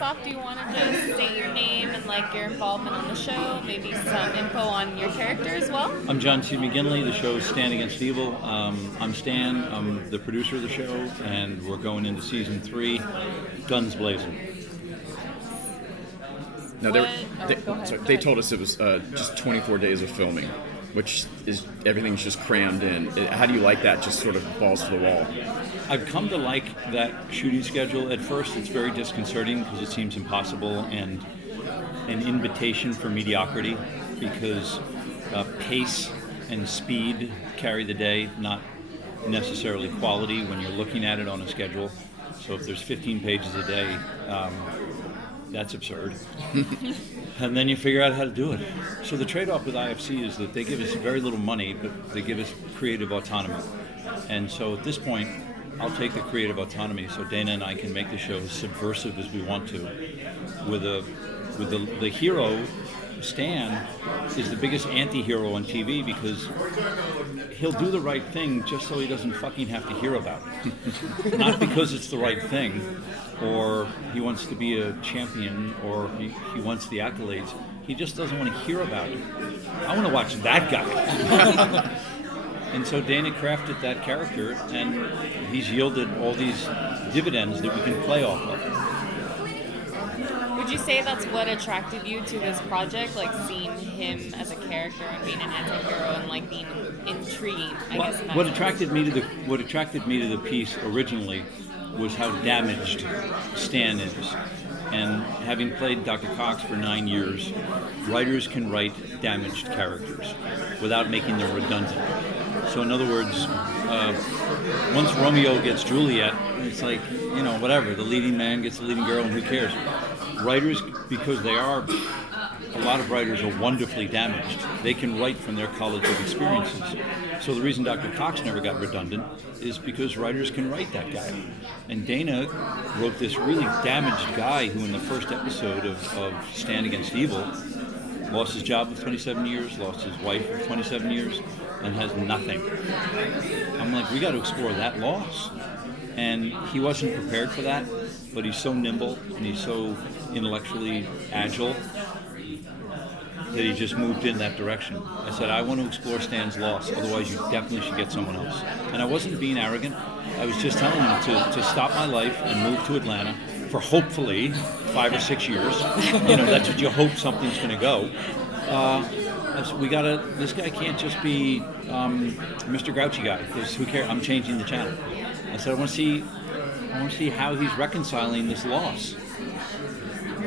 us off, do you want to just state your name and like your involvement on the show? Maybe some info on your character as well? I'm John C. McGinley. The show is Stand Against Evil. I'm Stan. I'm the producer of the show, and we're going into season 3, guns blazing. Now, they told us it was just 24 days of filming, which is everything's just crammed in. How do you like that, just sort of balls to the wall? I've come to like that shooting schedule. At first, it's very disconcerting because it seems impossible and an invitation for mediocrity because pace and speed carry the day, not necessarily quality when you're looking at it on a schedule. So if there's 15 pages a day, that's absurd. And then you figure out how to do it. So the trade-off with IFC is that they give us very little money, but they give us creative autonomy. And so at this point, I'll take the creative autonomy so Dana and I can make the show as subversive as we want to. With the hero, Stan, is the biggest anti-hero on TV because he'll do the right thing just so he doesn't fucking have to hear about it. Not because it's the right thing, or he wants to be a champion, or he wants the accolades. He just doesn't want to hear about it. I want to watch that guy. And so Dana crafted that character, and he's yielded all these dividends that we can play off of. Would you say that's what attracted you to this project, like seeing him as a character and being an anti-hero and like being intriguing? What attracted me to the piece originally was how damaged Stan is. And having played Dr. Cox for 9 years, writers can write damaged characters without making them redundant. So in other words, once Romeo gets Juliet, it's like, whatever, the leading man gets the leading girl and who cares? Writers, because a lot of writers are wonderfully damaged. They can write from their college of experiences. So the reason Dr. Cox never got redundant is because writers can write that guy. And Dana wrote this really damaged guy who in the first episode of Stand Against Evil lost his job of 27 years, lost his wife of 27 years, and has nothing. I'm like, we got to explore that loss. And he wasn't prepared for that, but he's so nimble and he's so intellectually agile that he just moved in that direction. I said, I want to explore Stan's loss, otherwise you definitely should get someone else. And I wasn't being arrogant. I was just telling him to stop my life and move to Atlanta for hopefully 5 or 6 years. That's what you hope something's going to go. This guy can't just be Mr. Grouchy guy, because who cares? I'm changing the channel. I said, I want to see how he's reconciling this loss.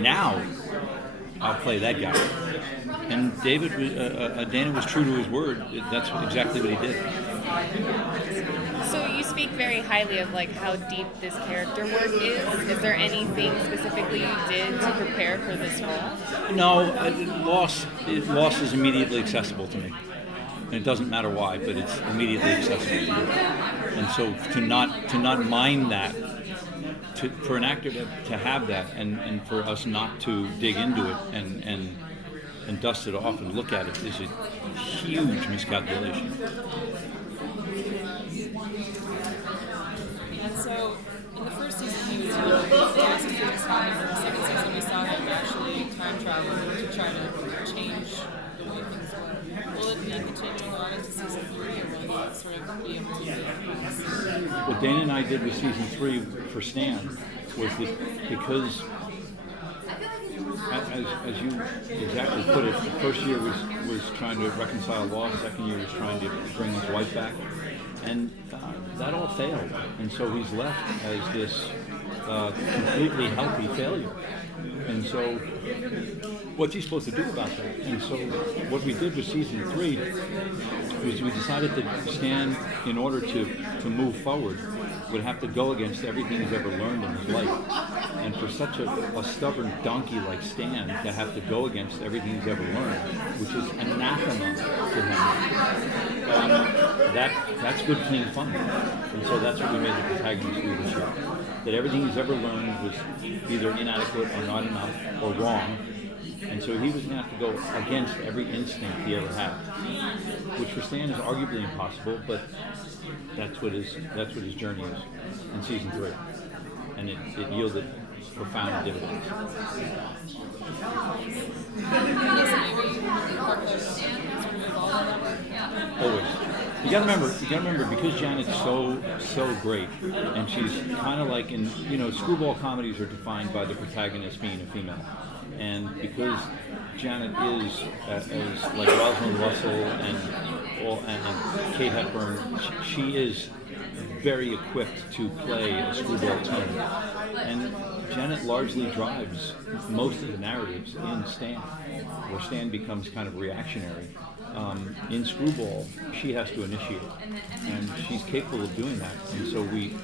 Now, I'll play that guy. And Dana was true to his word. That's exactly what he did. So you speak very highly of like how deep this character work is. Is there anything specifically you did to prepare for this role? No, loss is immediately accessible to me. And it doesn't matter why, but it's immediately accessible to me. And so to not mind that, for an actor to have that, and for us not to dig into it and dust it off and look at it is a huge miscalculation. And so, in the first season, he was the second season, we saw him actually time travel to try to change the way things were. Will it be continuing on into season 3, or will he sort of be able to do this? What Dana and I did with season 3 for Stan was that because, as you exactly put it, the first year was trying to reconcile loss, the second year was trying to bring his wife back, and that all failed. And so he's left as this completely healthy failure. And so what's he supposed to do about that? And so what we did with season 3 was we decided that Stan, in order to move forward, would have to go against everything he's ever learned in his life. And for such a stubborn donkey like Stan to have to go against everything he's ever learned, which is anathema to him, that's good, clean fun. And so that's what we made the protagonist do this year. That everything he's ever learned was either inadequate or not enough or wrong. And so he was going to have to go against every instinct he ever had, which for Stan is arguably impossible, but that's what his journey is in season 3, and it yielded profound dividends. Always. You gotta remember, because Janet's so great, and she's kind of like in, screwball comedies are defined by the protagonist being a female, and because Janet is as like Rosalind Russell and Kate Hepburn, she is very equipped to play a screwball tone, and Janet largely drives most of the narratives in Stan, where Stan becomes kind of reactionary. In Screwball, she has to initiate, and she's capable of doing that. And so we've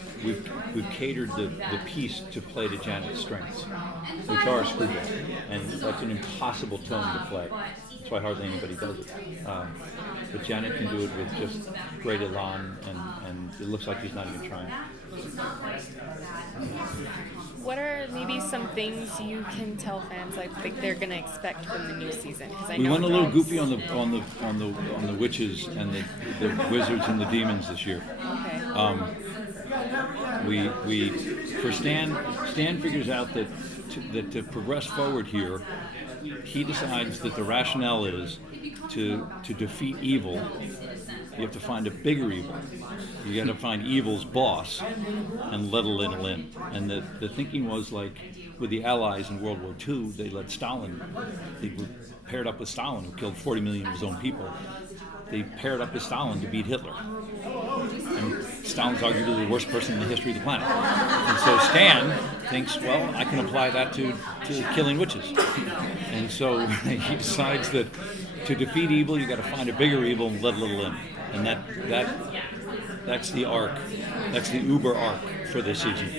catered the piece to play to Janet's strengths, which are Screwball, and that's an impossible tone to play. That's why hardly anybody does it. But Janet can do it with just great elan, and it looks like he's not even trying. What are maybe some things you can tell fans like they're gonna expect from the new season? Because we went a little goofy on the witches and the wizards and the demons this year. Okay. We for Stan figures out that to progress forward here, he decides that the rationale is to defeat evil, you have to find a bigger evil. You got to find evil's boss and let it in. And the thinking was like with the Allies in World War II, they let Stalin, they were paired up with Stalin, who killed 40 million of his own people. They paired up with Stalin to beat Hitler. And Stalin's arguably the worst person in the history of the planet. And so Stan thinks, well, I can apply that to killing witches. And so he decides that to defeat evil, you got to find a bigger evil and let little in. And that's the arc. That's the Uber arc for this season.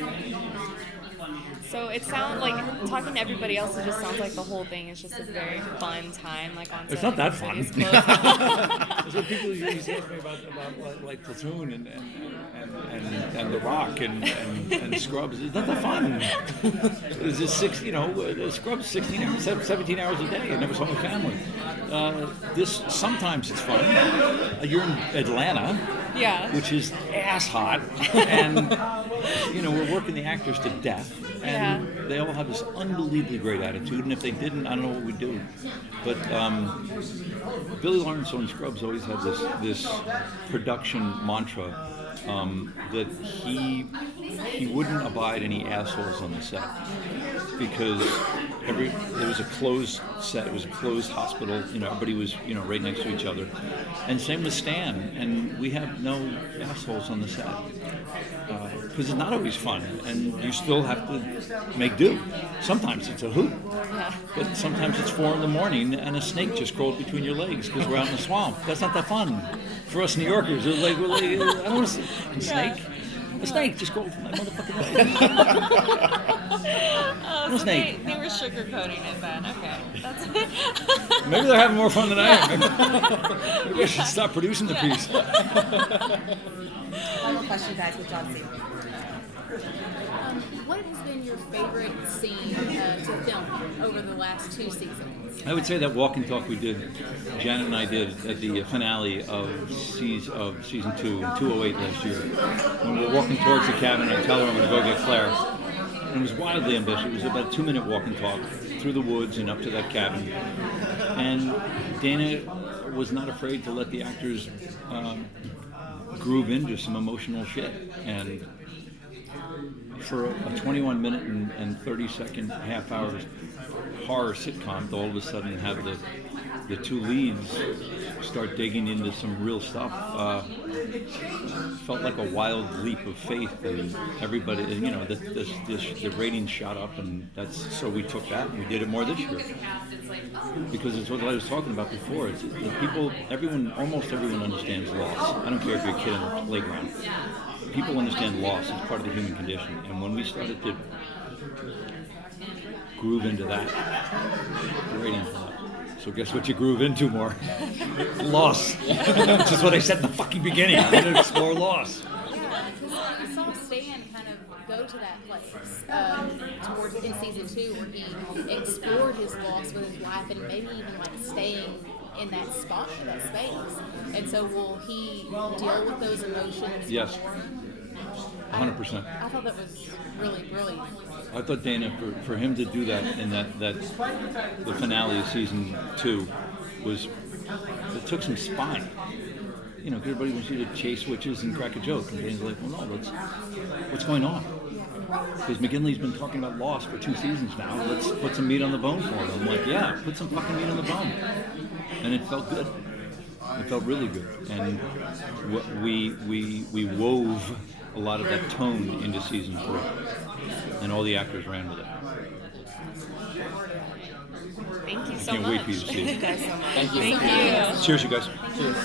So it sounds like, talking to everybody else, it just sounds like the whole thing is just a very fun time, like on set. It's not that fun. So people usually ask me about like Platoon and The Rock and Scrubs. It's not that fun. It's just Scrubs 16 hours, 17 hours a day. I never saw my family. This sometimes it's fun. You're in Atlanta, Yeah. which is ass hot, and we're working the actors to death. And they all have this unbelievably great attitude, and if they didn't, I don't know what we'd do. But Billy Lawrence on Scrubs always had this production mantra that he wouldn't abide any assholes on the set, because it was a closed set, it was a closed hospital, everybody was right next to each other, and same with Stan, and we have no assholes on the set. Because it's not always fun, and you still have to make do. Sometimes it's a hoot, but sometimes it's 4 a.m. and a snake just crawled between your legs because we're out in the swamp. That's not that fun for us New Yorkers. It's like, I don't want to see a snake. A snake just crawled from my motherfucking legs. So snake. They were sugarcoating it then. Okay. That's Maybe they're having more fun than I am. Maybe I should stop producing the piece. Final question, guys, with John Cena. What has been your favorite scene to film over the last 2 seasons? I would say that walk and talk we did, Janet and I did at the finale of season 2 in 208 last year. When we were walking towards the cabin, I tell her I'm going to go get Claire. And it was wildly ambitious. It was about a 2-minute walk and talk through the woods and up to that cabin. And Dana was not afraid to let the actors groove into some emotional shit. And for a 21-minute and 30-second half hour horror sitcom to all of a sudden have the 2 leads start digging into some real stuff felt like a wild leap of faith, and everybody, the ratings shot up, and so we took that and we did it more this year, because it's what I was talking about before. It's almost everyone understands loss. I don't care if you're a kid in the playground. People understand loss as part of the human condition, and when we started to groove into that, the ratings went up. So guess what you groove into more? Loss. Which is what I said in the fucking beginning. I'm going to explore loss. I saw Stan kind of go to that place in season 2 where he explored his loss with his wife and maybe even like staying in that spot, in that space. And so will he deal with those emotions Yes. more? 100%. I thought that was really brilliant. I thought Dana, for him to do that in that the finale of season 2 was, it took some spine. You know, everybody wants you to chase witches and crack a joke, and Dana's like, well, no, what's going on? Because McGinley's been talking about Lost for 2 seasons now. Let's put some meat on the bone for him. I'm like, yeah, put some fucking meat on the bone, and it felt good. It felt really good, and we wove a lot of that tone into season 3, and all the actors ran with it. Thank you so Can't much. wait for you to see it. Thank you. Thank you. Cheers, you guys. Cheers.